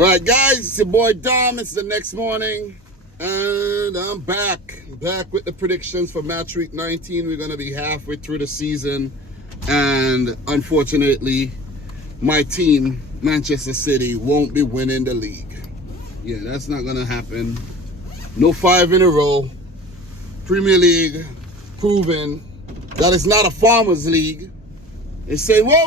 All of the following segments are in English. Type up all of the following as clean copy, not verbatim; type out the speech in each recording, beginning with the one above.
Alright guys, it's your boy Dom. It's the next morning and I'm back with the predictions for match week 19. We're going to be halfway through the season and unfortunately my team, Manchester City, won't be winning the league. Yeah, that's not going to happen. No 5 in a row. Premier League proving that it's not a farmers league. They say, whoa,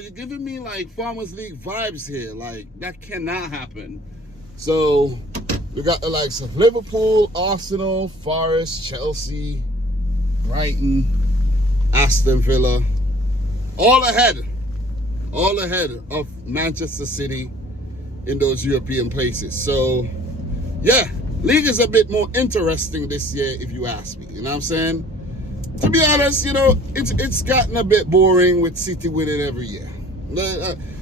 you're giving me like Farmers League vibes here. Like, that cannot happen. So, we got the likes of Liverpool, Arsenal, Forest, Chelsea, Brighton, Aston Villa. All ahead of Manchester City in those European places. So, yeah, league is a bit more interesting this year if you ask me. You know what I'm saying? To be honest, you know, it's gotten a bit boring with City winning every year.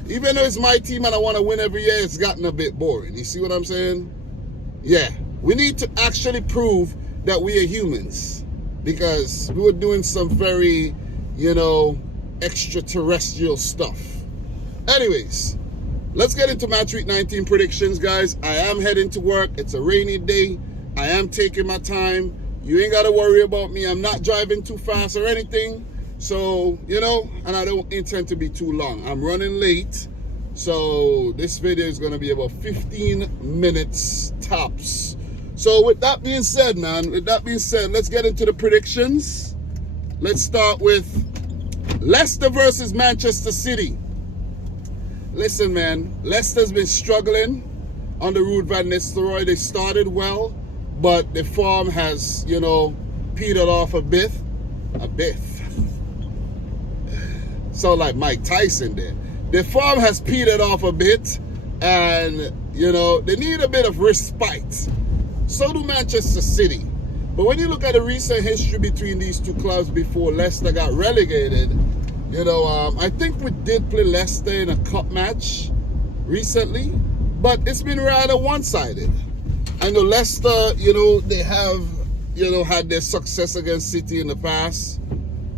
Even though it's my team and I want to win every year, it's gotten a bit boring. You see what I'm saying? Yeah, we need to actually prove that we are humans because we were doing some very, you know, extraterrestrial stuff. Anyways, let's get into match week 19 predictions, guys. I am heading to work. It's a rainy day. I am taking my time. You ain't got to worry about me. I'm not driving too fast or anything. So, you know, and I don't intend to be too long. I'm running late. So this video is going to be about 15 minutes tops. So with that being said, let's get into the predictions. Let's start with Leicester versus Manchester City. Listen, man, Leicester's been struggling under Ruud van Nistelrooy. They started well, but the form has, you know, petered off a bit. So like Mike Tyson there. The form has petered off a bit and, you know, they need a bit of respite. So do Manchester City. But when you look at the recent history between these two clubs before Leicester got relegated, you know, I think we did play Leicester in a cup match recently, but it's been rather one-sided. I know Leicester, you know, they have, you know, had their success against City in the past.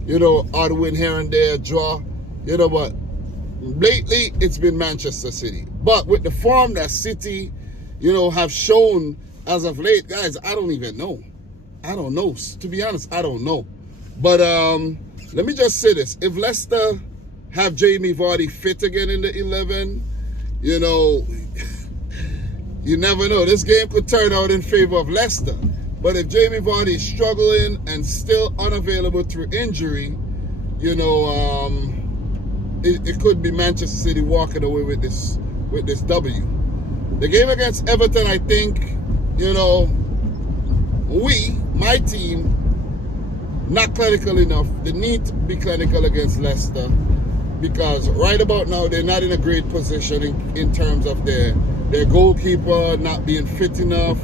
You know, odd win here and there, draw. You know, but lately it's been Manchester City. But with the form that City, you know, have shown as of late, guys, I don't even know. I don't know. To be honest, I don't know. But let me just say this. If Leicester have Jamie Vardy fit again in the 11, you know, you never know. This game could turn out in favor of Leicester. But if Jamie Vardy is struggling and still unavailable through injury, you know, it could be Manchester City walking away with this W. The game against Everton, I think, you know, my team, not clinical enough. They need to be clinical against Leicester because right about now they're not in a great position in terms of their goalkeeper not being fit enough,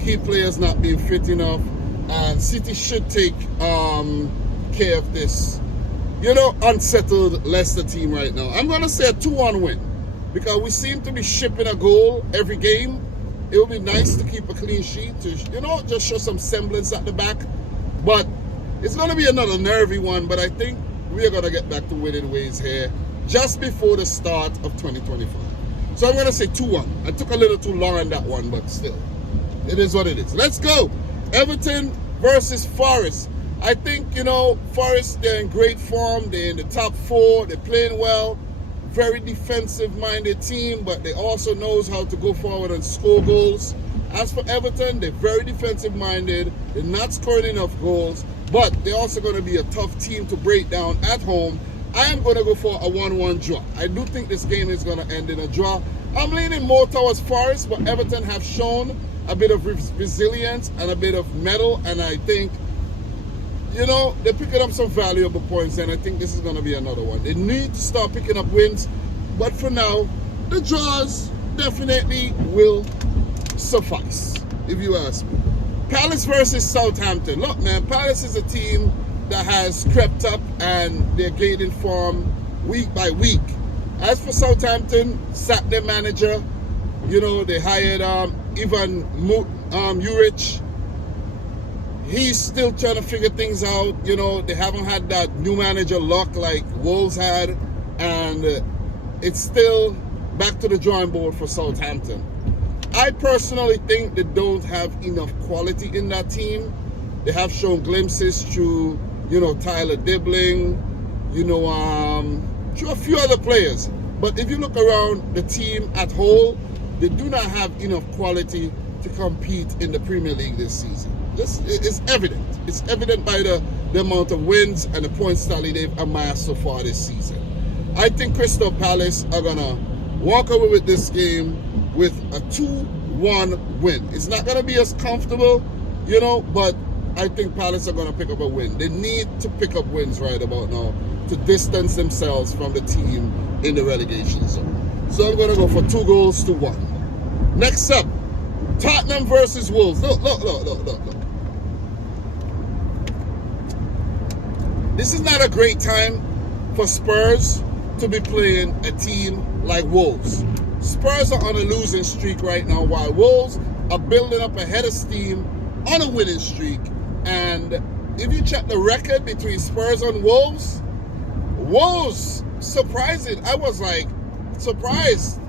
key players not being fit enough, and City should take care of this, you know, unsettled Leicester team right now. I'm going to say a 2-1 win because we seem to be shipping a goal every game. It would be nice to keep a clean sheet to, you know, just show some semblance at the back. But it's going to be another nervy one, but I think we are going to get back to winning ways here just before the start of 2025. So I'm going to say 2-1. I took a little too long on that one, but still, it is what it is. Let's go. Everton versus Forest. I think, you know, Forest, they're in great form. They're in the top 4. They're playing well. Very defensive-minded team, but they also knows how to go forward and score goals. As for Everton, they're very defensive-minded. They're not scoring enough goals, but they're also going to be a tough team to break down at home. I am going to go for a 1-1 draw. I do think this game is going to end in a draw. I'm leaning more towards Forest, but Everton have shown a bit of resilience and a bit of mettle, and I think, you know, they're picking up some valuable points, and I think this is going to be another one. They need to start picking up wins, but for now, the draws definitely will suffice, if you ask me. Palace versus Southampton. Look, man, Palace is a team that has crept up and they're gaining form week by week. As for Southampton, sacked their manager. You know, they hired Ivan Juric. He's still trying to figure things out. You know, they haven't had that new manager luck like Wolves had. And it's still back to the drawing board for Southampton. I personally think they don't have enough quality in that team. They have shown glimpses through, Tyler Dibbling, through a few other players. But if you look around the team at whole, they do not have enough quality to compete in the Premier League this season. This is evident. It's evident by the amount of wins and the points tally they've amassed so far this season. I think Crystal Palace are going to walk away with this game with a 2-1 win. It's not going to be as comfortable, but I think Palace are going to pick up a win. They need to pick up wins right about now to distance themselves from the team in the relegation zone. So I'm going to go for 2-1. Next up, Tottenham versus Wolves. Look. This is not a great time for Spurs to be playing a team like Wolves. Spurs are on a losing streak right now, while Wolves are building up a head of steam on a winning streak. And if you check the record between Spurs and Wolves, surprising. I was surprised.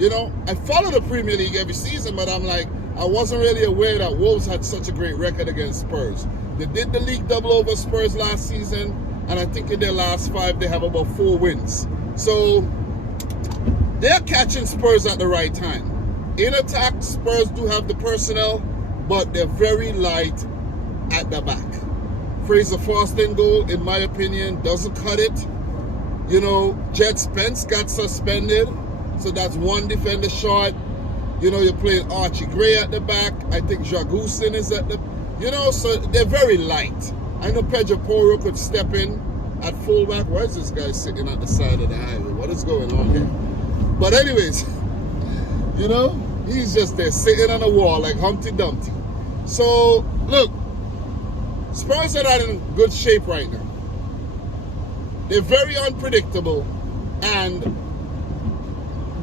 I follow the Premier League every season, but I wasn't really aware that Wolves had such a great record against Spurs. They did the league double over Spurs last season, and I think in their last 5, they have about 4 wins. So they're catching Spurs at the right time. In attack, Spurs do have the personnel, but they're very light at the back. Fraser Forster goal, in my opinion, doesn't cut it. Jed Spence got suspended, so that's one defender short. You're playing Archie Gray at the back. I think Jagusin is at the... so they're very light. I know Pedro Porro could step in at fullback. Why is this guy sitting at the side of the highway? What is going on here? But anyways, he's just there sitting on the wall like Humpty Dumpty. So, look, Spurs are not in good shape right now. They're very unpredictable, and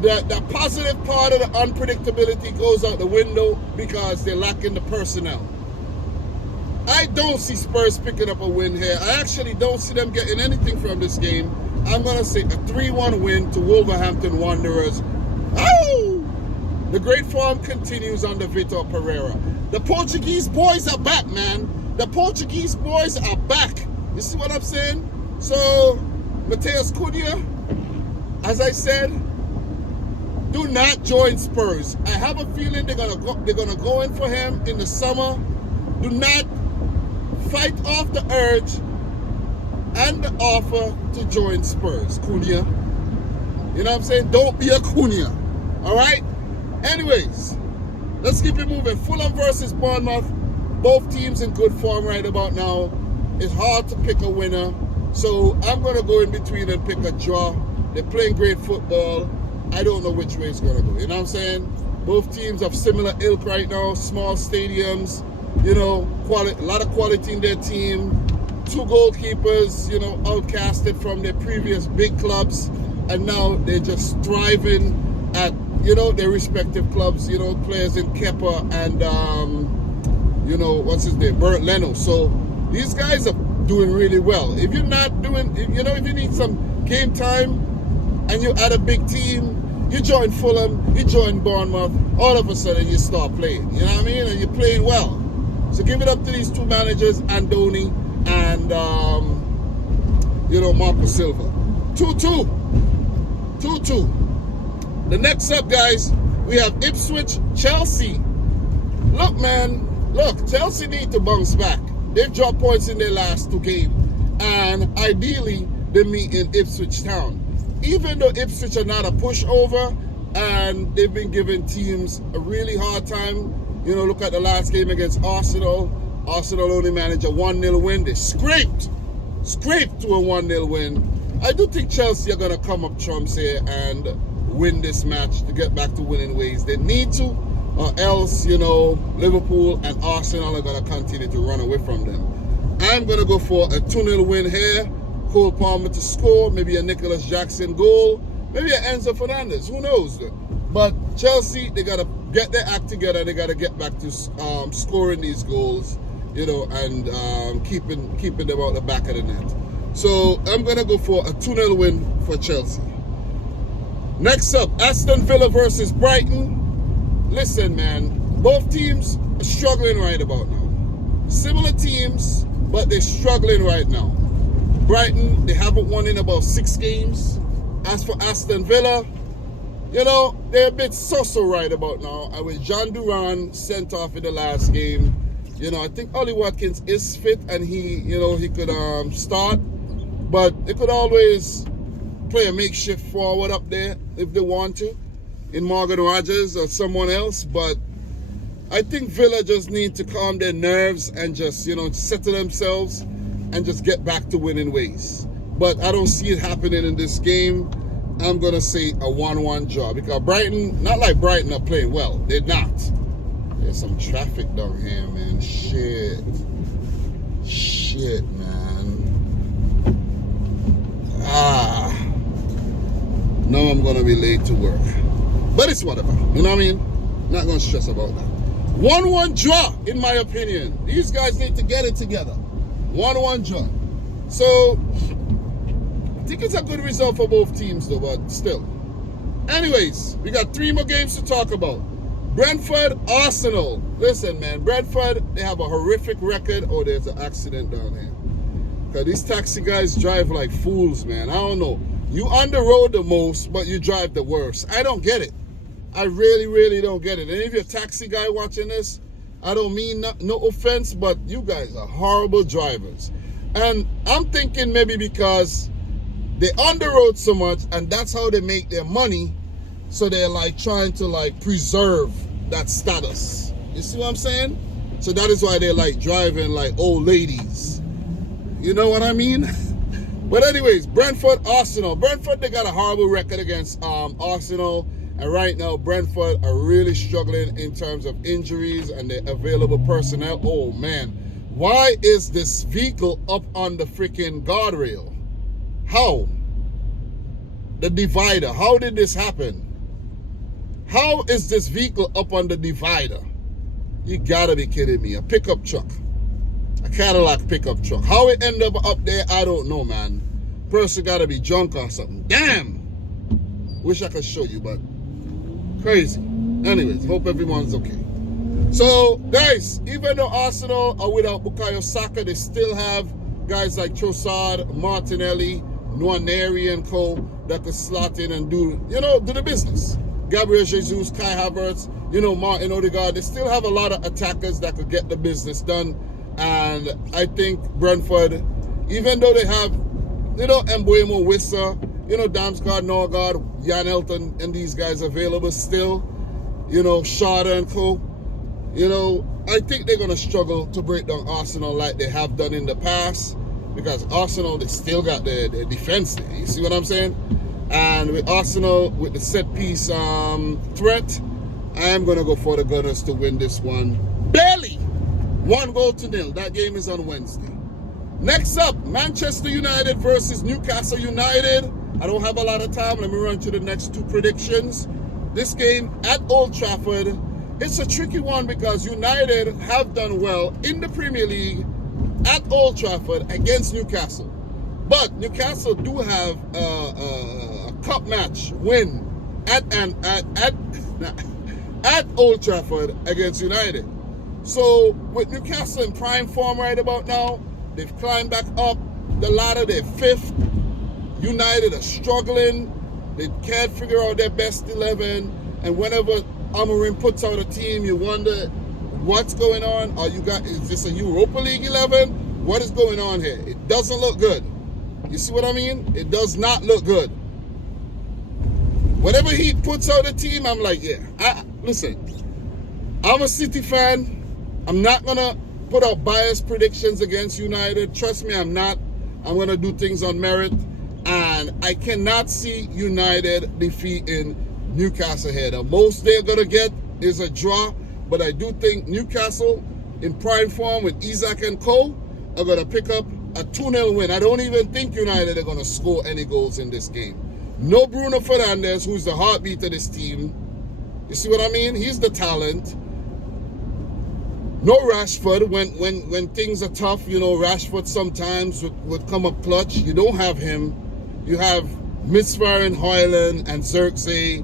the positive part of the unpredictability goes out the window because they're lacking the personnel. I don't see Spurs picking up a win here. I actually don't see them getting anything from this game. I'm going to say a 3-1 win to Wolverhampton Wanderers. Oh! The great form continues under Vitor Pereira. The Portuguese boys are back, man. The Portuguese boys are back. You see what I'm saying? So, Mateus Cunha, as I said, do not join Spurs. I have a feeling they're gonna go in for him in the summer. Do not fight off the urge and the offer to join Spurs, Cunha. You know what I'm saying? Don't be a Cunha. All right? Anyways, let's keep it moving. Fulham versus Bournemouth. Both teams in good form right about now. It's hard to pick a winner. So I'm going to go in between and pick a draw. They're playing great football. I don't know which way it's going to go. You know what I'm saying? Both teams have similar ilk right now. Small stadiums. A lot of quality in their team. 2 goalkeepers, outcasted from their previous big clubs. And now they're just thriving at, their respective clubs. Players in Kepa and, what's his name? Bernd Leno. So these guys are doing really well. If you're not doing, if you need some game time and you're at a big team, you join Fulham, you join Bournemouth, all of a sudden you start playing. You know what I mean? And you're playing well. So give it up to these 2 managers, Andoni and, Marco Silva. 2-2. 2-2. The next up, guys, we have Ipswich, Chelsea. Look, man. Look, Chelsea need to bounce back. They've dropped points in their last 2 games. And ideally, they meet in Ipswich Town. Even though Ipswich are not a pushover and they've been giving teams a really hard time. Look at the last game against Arsenal. Arsenal only managed a 1-0 win. They scraped to a 1-0 win. I do think Chelsea are going to come up trumps here and win this match to get back to winning ways. They need to, or else, Liverpool and Arsenal are going to continue to run away from them. I'm going to go for a 2-0 win here. Cole Palmer to score, maybe a Nicholas Jackson goal, maybe an Enzo Fernandez, who knows? But Chelsea, they got to get their act together. They got to get back to scoring these goals, and keeping them out the back of the net. So I'm going to go for a 2-0 win for Chelsea. Next up, Aston Villa versus Brighton. Listen, man, both teams are struggling right about now. Similar teams, but they're struggling right now. Brighton, they haven't won in about 6 games. As for Aston Villa, you know, they're a bit so-so right about now. And with John Duran sent off in the last game, you know, I think Ollie Watkins is fit and he could start. But they could always play a makeshift forward up there if they want to, in Morgan Rogers or someone else. But I think Villa just need to calm their nerves and just, settle themselves and just get back to winning ways. But I don't see it happening in this game. I'm going to say a 1-1 draw because Brighton, not like Brighton are playing well. They're not. There's some traffic down here, man. Shit, man. Now I'm going to be late to work. But it's whatever. You know what I mean? Not going to stress about that. 1-1 draw, in my opinion. These guys need to get it together. 1-1 draw. So, I think it's a good result for both teams, though, but still. Anyways, we got 3 more games to talk about. Brentford, Arsenal. Listen, man, Brentford, they have a horrific record. Oh, there's an accident down here. Because these taxi guys drive like fools, man. I don't know. You on the road the most, but you drive the worst. I don't get it. I really, really don't get it. And if you're a taxi guy watching this, I don't mean no offense, but you guys are horrible drivers. And I'm thinking maybe because they're on the road so much and that's how they make their money. So they're like trying to like preserve that status. You see what I'm saying? So that is why they're like driving like old ladies. You know what I mean? But anyways, Brentford, Arsenal. Brentford, they got a horrible record against Arsenal. And right now, Brentford are really struggling in terms of injuries and the available personnel. Oh, man. Why is this vehicle up on the freaking guardrail? How? The divider. How did this happen? How is this vehicle up on the divider? You gotta be kidding me. A pickup truck. A Cadillac pickup truck. How it ended up there, I don't know, man. Person gotta be drunk or something. Damn! Wish I could show you, but crazy. Anyways, hope everyone's okay. So, guys, even though Arsenal are without Bukayo Saka, they still have guys like Trossard, Martinelli, Nwaneri and co. that could slot in and do the business. Gabriel Jesus, Kai Havertz, Martin Odegaard. They still have a lot of attackers that could get the business done. And I think Brentford, even though they have, Mbuemo Wissa, Damsgaard, Norgard, Jan Elton, and these guys available still, Shada and co. I think they're going to struggle to break down Arsenal like they have done in the past because Arsenal, they still got their defense there. You see what I'm saying? And with Arsenal, with the set piece threat, I am going to go for the Gunners to win this one. Barely! 1-0. That game is on Wednesday. Next up, Manchester United versus Newcastle United. I don't have a lot of time. Let me run to the next 2 predictions. This game at Old Trafford, it's a tricky one because United have done well in the Premier League at Old Trafford against Newcastle. But Newcastle do have a cup match win at Old Trafford against United. So with Newcastle in prime form right about now, they've climbed back up the ladder. They're 5th. United are struggling. They can't figure out their best 11. And whenever Amorim puts out a team, you wonder what's going on. Is this a Europa League 11? What is going on here? It doesn't look good. You see what I mean? It does not look good. Whenever he puts out a team, I'm like, yeah. Listen, I'm a City fan. I'm not going to put out biased predictions against United. Trust me, I'm not. I'm going to do things on merit. And I cannot see United defeating Newcastle here. The most they're going to get is a draw. But I do think Newcastle, in prime form with Isaac and co, are going to pick up a 2-0 win. I don't even think United are going to score any goals in this game. No Bruno Fernandes, who's the heartbeat of this team. You see what I mean? He's the talent. No Rashford. When things are tough, Rashford sometimes would come up clutch. You don't have him. You have misfiring Hoyland and Xerxes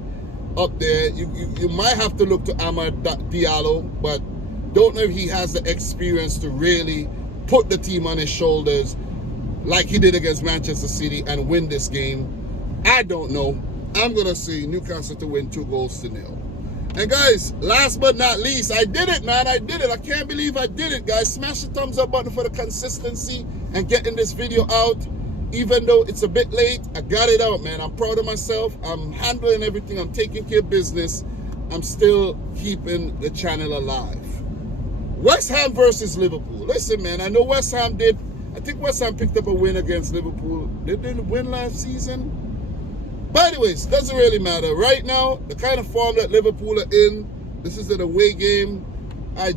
up there. You might have to look to Amad Diallo, but don't know if he has the experience to really put the team on his shoulders like he did against Manchester City and win this game. I don't know. I'm going to say Newcastle to win 2-0. And guys, last but not least, I did it, man. I did it. I can't believe I did it, guys. Smash the thumbs up button for the consistency and getting this video out. Even though it's a bit late, I got it out, man. I'm proud of myself. I'm handling everything. I'm taking care of business. I'm still keeping the channel alive. West Ham versus Liverpool. Listen, man, I know West Ham did. I think West Ham picked up a win against Liverpool. They didn't win last season. But anyways, doesn't really matter. Right now, the kind of form that Liverpool are in, this is an away game. I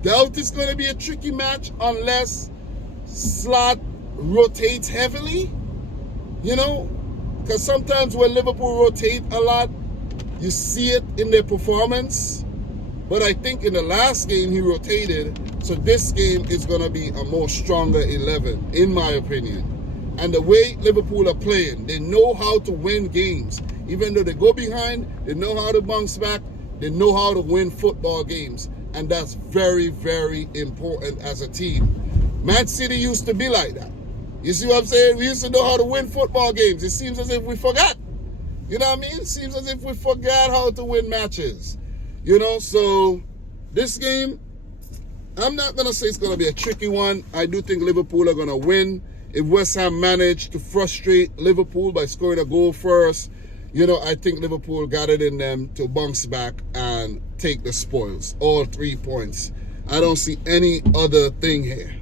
doubt it's going to be a tricky match unless Slot rotates heavily. You know, because sometimes when Liverpool rotate a lot, you see it in their performance. But I think in the last game he rotated, so this game is going to be a more stronger 11, in my opinion. And the way Liverpool are playing, they know how to win games. Even though they go behind, they know how to bounce back. They know how to win football games. And that's very, very important as a team. Man City used to be like that. You see what I'm saying? We used to know how to win football games. It seems as if we forgot. You know what I mean? It seems as if we forgot how to win matches. You know, so this game, I'm not going to say it's going to be a tricky one. I do think Liverpool are going to win. If West Ham manage to frustrate Liverpool by scoring a goal first, you know, I think Liverpool got it in them to bounce back and take the spoils. All 3 points. I don't see any other thing here.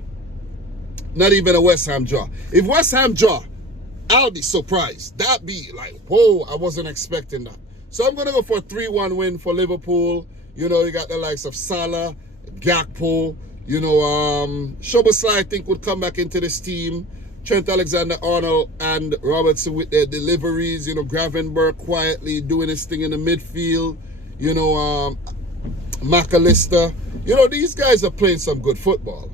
Not even a West Ham draw. If West Ham draw, I'll be surprised. That'd be like, whoa, I wasn't expecting that. So I'm going to go for a 3-1 win for Liverpool. You know, you got the likes of Salah, Gakpo, you know, Szoboszlai, I think, would come back into this team. Trent Alexander-Arnold and Robertson with their deliveries. You know, Gravenberch quietly doing his thing in the midfield. You know, McAllister. You know, these guys are playing some good football.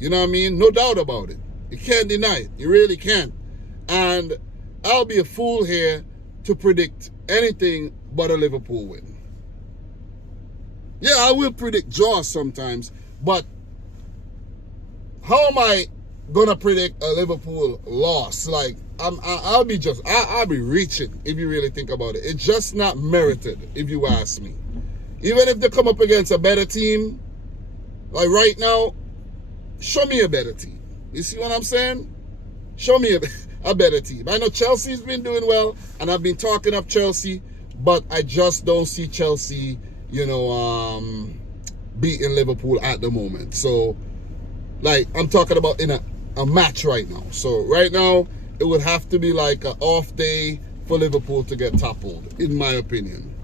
You know what I mean? No doubt about it. You can't deny it. You really can't. And I'll be a fool here to predict anything but a Liverpool win. Yeah, I will predict draws sometimes, but how am I gonna predict a Liverpool loss? Like, I'll be reaching if you really think about it. It's just not merited, if you ask me. Even if they come up against a better team, like right now, show me a better team. You see what I'm saying? Show me a better team. I know Chelsea's been doing well, and I've been talking up Chelsea, but I just don't see Chelsea, you know, beating Liverpool at the moment. So, like, I'm talking about in a match right now. So, right now, it would have to be like an off day for Liverpool to get toppled, in my opinion.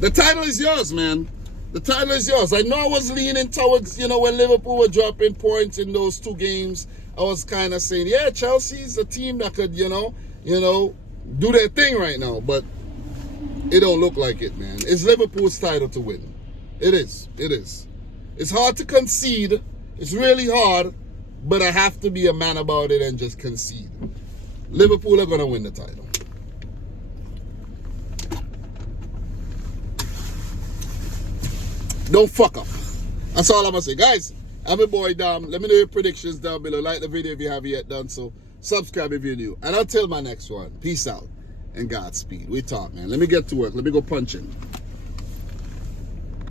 The title is yours, man. The title is yours. I know I was leaning towards, you know, when Liverpool were dropping points in those 2 games, I was kind of saying, yeah, Chelsea's a team that could, you know, do their thing right now. But it don't look like it, man. It's Liverpool's title to win. It is. It is. It's hard to concede. It's really hard. But I have to be a man about it and just concede. Liverpool are going to win the title. Don't fuck up. That's all I'm going to say. Guys, I'm your boy Dom. Let me know your predictions down below. Like the video if you haven't yet done so. Subscribe if you're new. And until my next one, peace out and Godspeed. We talk, man. Let me get to work. Let me go punching.